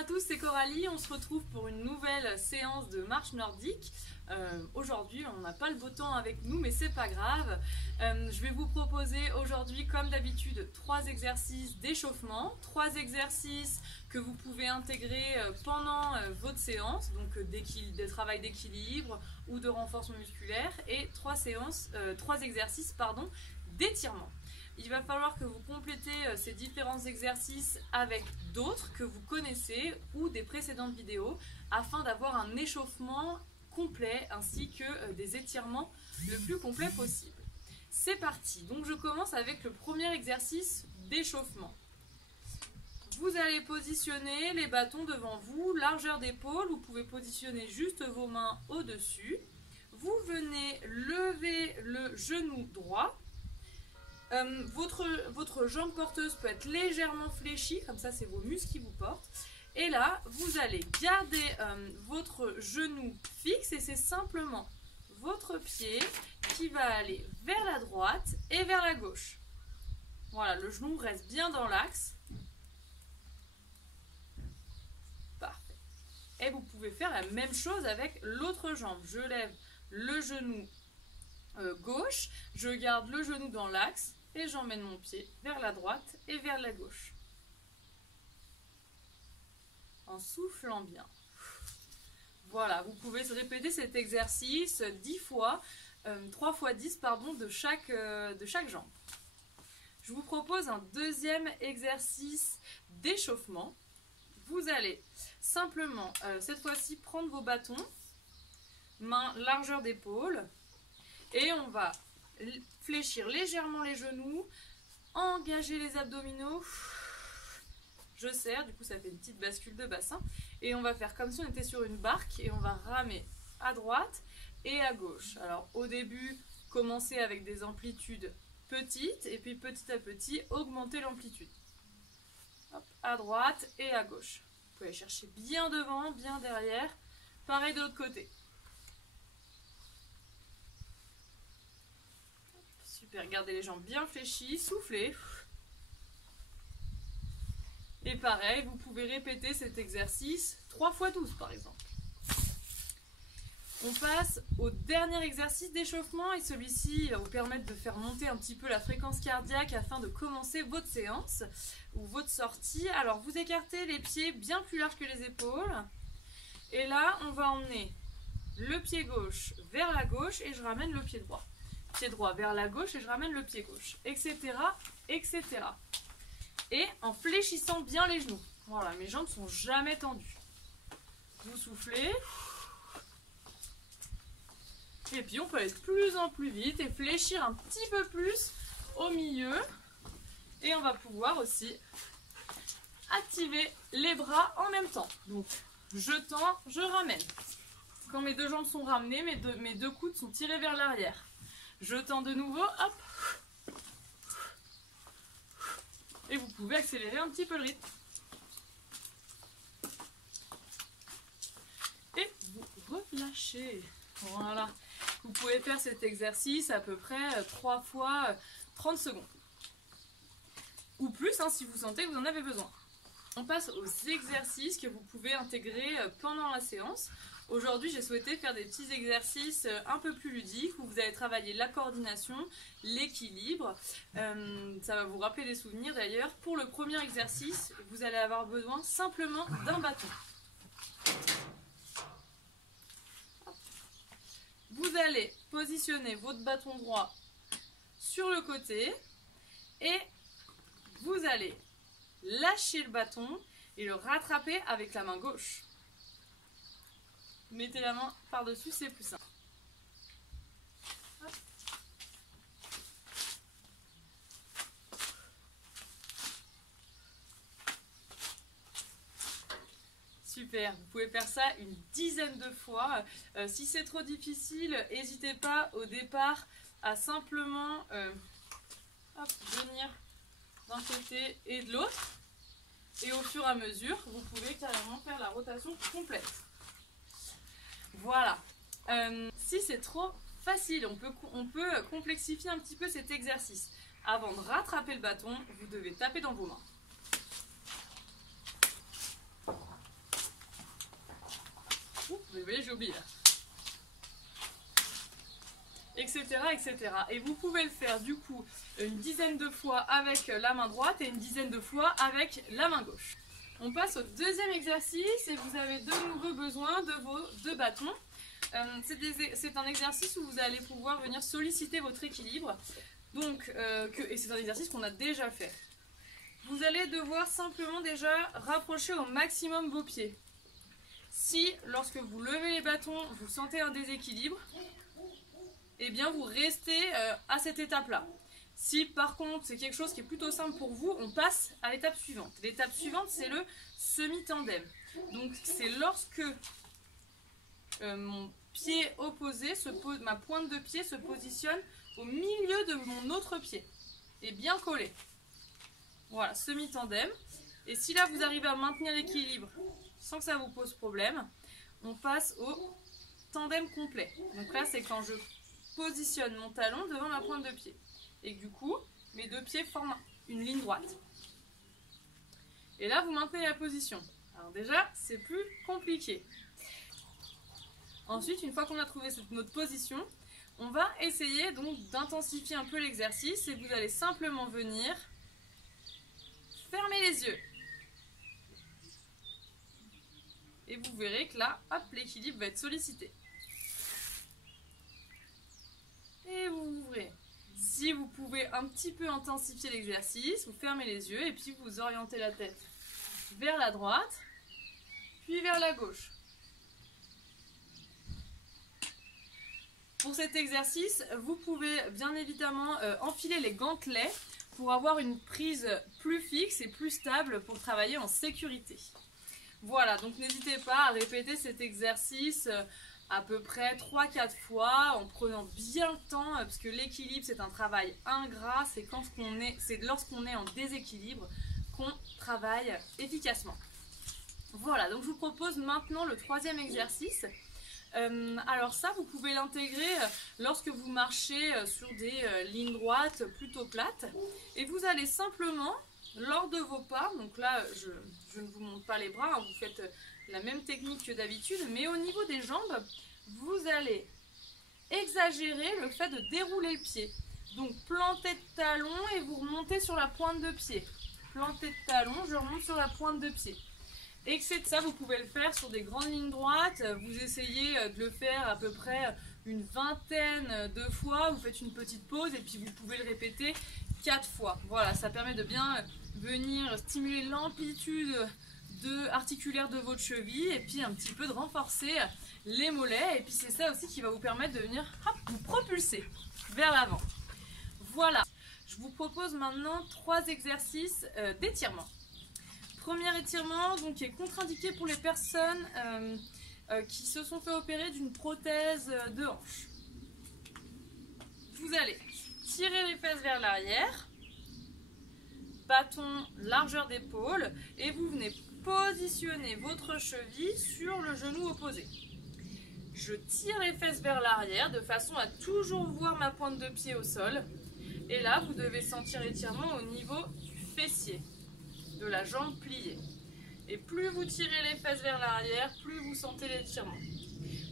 à tous, c'est Coralie, on se retrouve pour une nouvelle séance de marche nordique. Aujourd'hui on n'a pas le beau temps avec nous mais c'est pas grave. Je vais vous proposer aujourd'hui comme d'habitude 3 exercices d'échauffement, 3 exercices que vous pouvez intégrer pendant votre séance, donc de travail d'équilibre ou de renforcement musculaire, et 3 exercices d'étirement. Il va falloir que vous complétez ces différents exercices avec d'autres que vous connaissez ou des précédentes vidéos afin d'avoir un échauffement complet ainsi que des étirements le plus complet possible. C'est parti, donc je commence avec le premier exercice d'échauffement. Vous allez positionner les bâtons devant vous, largeur d'épaule, vous pouvez positionner juste vos mains au-dessus. Vous venez lever le genou droit. Votre jambe porteuse peut être légèrement fléchie, comme ça c'est vos muscles qui vous portent. Et là, vous allez garder votre genou fixe et c'est simplement votre pied qui va aller vers la droite et vers la gauche. Voilà, le genou reste bien dans l'axe. Parfait. Et vous pouvez faire la même chose avec l'autre jambe. Je lève le genou gauche, je garde le genou dans l'axe. Et j'emmène mon pied vers la droite et vers la gauche. En soufflant bien. Voilà, vous pouvez répéter cet exercice 10 fois, 3 fois 10 pardon, de chaque jambe. Je vous propose un deuxième exercice d'échauffement. Vous allez simplement, cette fois-ci, prendre vos bâtons, main largeur d'épaule, et on va fléchir légèrement les genoux, engager les abdominaux, je serre, du coup ça fait une petite bascule de bassin, et on va faire comme si on était sur une barque et on va ramer à droite et à gauche. Alors au début, commencez avec des amplitudes petites et puis petit à petit augmenter l'amplitude. À droite et à gauche. Vous pouvez chercher bien devant, bien derrière, pareil de l'autre côté. Super, gardez les jambes bien fléchies, soufflez. Et pareil, vous pouvez répéter cet exercice 3 fois 12 par exemple. On passe au dernier exercice d'échauffement et celui-ci va vous permettre de faire monter un petit peu la fréquence cardiaque afin de commencer votre séance ou votre sortie. Alors vous écartez les pieds bien plus larges que les épaules. Et là, on va emmener le pied gauche vers la gauche et je ramène le pied droit. Pied droit vers la gauche et je ramène le pied gauche, etc., etc. Et en fléchissant bien les genoux. Voilà, mes jambes ne sont jamais tendues. Vous soufflez. Et puis on peut aller de plus en plus vite et fléchir un petit peu plus au milieu. Et on va pouvoir aussi activer les bras en même temps. Donc je tends, je ramène. Quand mes deux jambes sont ramenées, mes deux coudes sont tirés vers l'arrière. Je tends de nouveau, hop. Et vous pouvez accélérer un petit peu le rythme. Et vous relâchez. Voilà. Vous pouvez faire cet exercice à peu près 3 fois 30 secondes. Ou plus, si vous sentez que vous en avez besoin. On passe aux exercices que vous pouvez intégrer pendant la séance. Aujourd'hui, j'ai souhaité faire des petits exercices un peu plus ludiques où vous allez travailler la coordination, l'équilibre. Ça va vous rappeler des souvenirs d'ailleurs. Pour le premier exercice, vous allez avoir besoin simplement d'un bâton. Vous allez positionner votre bâton droit sur le côté et vous allez lâcher le bâton et le rattraper avec la main gauche. Mettez la main par-dessus, c'est plus simple. Hop. Super, vous pouvez faire ça une dizaine de fois. Si c'est trop difficile, n'hésitez pas au départ à simplement venir d'un côté et de l'autre. Et au fur et à mesure, vous pouvez carrément faire la rotation complète. Voilà. Si c'est trop facile, on peut complexifier un petit peu cet exercice. Avant de rattraper le bâton, vous devez taper dans vos mains. automobile. Etc., etc. Et vous pouvez le faire du coup une dizaine de fois avec la main droite et une dizaine de fois avec la main gauche. On passe au deuxième exercice et vous avez de nouveau besoin de vos deux bâtons. C'est un exercice où vous allez pouvoir venir solliciter votre équilibre. Donc, et c'est un exercice qu'on a déjà fait. Vous allez devoir simplement déjà rapprocher au maximum vos pieds. Si, lorsque vous levez les bâtons, vous sentez un déséquilibre, eh bien vous restez à cette étape-là. Si par contre c'est quelque chose qui est plutôt simple pour vous, on passe à l'étape suivante. L'étape suivante, c'est le semi-tandem. Donc c'est lorsque mon pied opposé, ma pointe de pied se positionne au milieu de mon autre pied et bien collé. Voilà, semi-tandem. Et si là vous arrivez à maintenir l'équilibre sans que ça vous pose problème, on passe au tandem complet. Donc là c'est quand je positionne mon talon devant ma pointe de pied. Et du coup, mes deux pieds forment une ligne droite. Et là, vous maintenez la position. Alors déjà, c'est plus compliqué. Ensuite, une fois qu'on a trouvé notre position, on va essayer donc d'intensifier un peu l'exercice et vous allez simplement venir fermer les yeux. Et vous verrez que là, hop, l'équilibre va être sollicité. Et vous ouvrez. Si vous pouvez un petit peu intensifier l'exercice, vous fermez les yeux et puis vous orientez la tête vers la droite, puis vers la gauche. Pour cet exercice, vous pouvez bien évidemment enfiler les gantelets pour avoir une prise plus fixe et plus stable pour travailler en sécurité. Voilà, donc n'hésitez pas à répéter cet exercice à peu près 3-4 fois en prenant bien le temps parce que l'équilibre c'est un travail ingrat, c'est lorsqu'on est en déséquilibre qu'on travaille efficacement. Voilà, donc je vous propose maintenant le troisième exercice. Alors ça vous pouvez l'intégrer lorsque vous marchez sur des lignes droites plutôt plates et vous allez simplement lors de vos pas, donc là je ne vous montre pas les bras, hein, vous faites la même technique que d'habitude, mais au niveau des jambes, vous allez exagérer le fait de dérouler le pied. Donc plantez de talon et vous remontez sur la pointe de pied. Plantez de talon, je remonte sur la pointe de pied. Et que c'est ça, vous pouvez le faire sur des grandes lignes droites, vous essayez de le faire à peu près une vingtaine de fois, vous faites une petite pause et puis vous pouvez le répéter 4 fois. Voilà, ça permet de bien venir stimuler l'amplitude articulaire de votre cheville et puis un petit peu de renforcer les mollets et puis c'est ça aussi qui va vous permettre de venir vous propulser vers l'avant. Voilà, je vous propose maintenant 3 exercices d'étirement. Premier étirement donc, qui est contre-indiqué pour les personnes qui se sont fait opérer d'une prothèse de hanche. Vous allez tirer les fesses vers l'arrière, bâton largeur d'épaule et vous venez positionner votre cheville sur le genou opposé. Je tire les fesses vers l'arrière de façon à toujours voir ma pointe de pied au sol. Et là, vous devez sentir l'étirement au niveau du fessier, de la jambe pliée. Et plus vous tirez les fesses vers l'arrière, plus vous sentez l'étirement.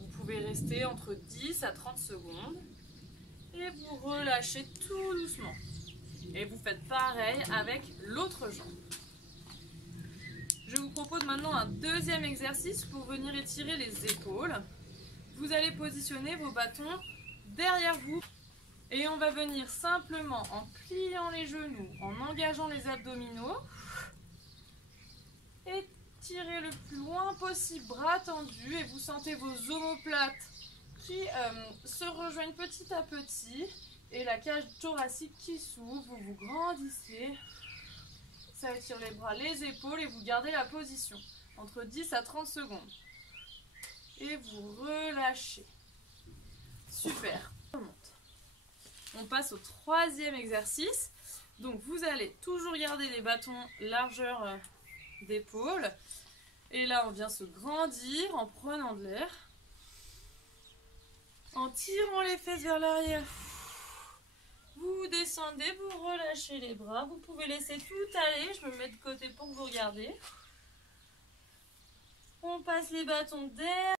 Vous pouvez rester entre 10 à 30 secondes et vous relâchez tout doucement. Et vous faites pareil avec l'autre jambe. Je vous propose maintenant un deuxième exercice pour venir étirer les épaules. Vous allez positionner vos bâtons derrière vous et on va venir simplement en pliant les genoux, en engageant les abdominaux, étirez le plus loin possible, bras tendus et vous sentez vos omoplates qui se rejoignent petit à petit et la cage thoracique qui s'ouvre, vous vous grandissez. Ça étire les bras, les épaules et vous gardez la position entre 10 à 30 secondes. Et vous relâchez. Super. On passe au troisième exercice. Donc vous allez toujours garder les bâtons largeur d'épaule. Et là on vient se grandir en prenant de l'air. En tirant les fesses vers l'arrière. Vous descendez, vous relâchez les bras. Vous pouvez laisser tout aller. Je me mets de côté pour que vous regardiez. On passe les bâtons derrière.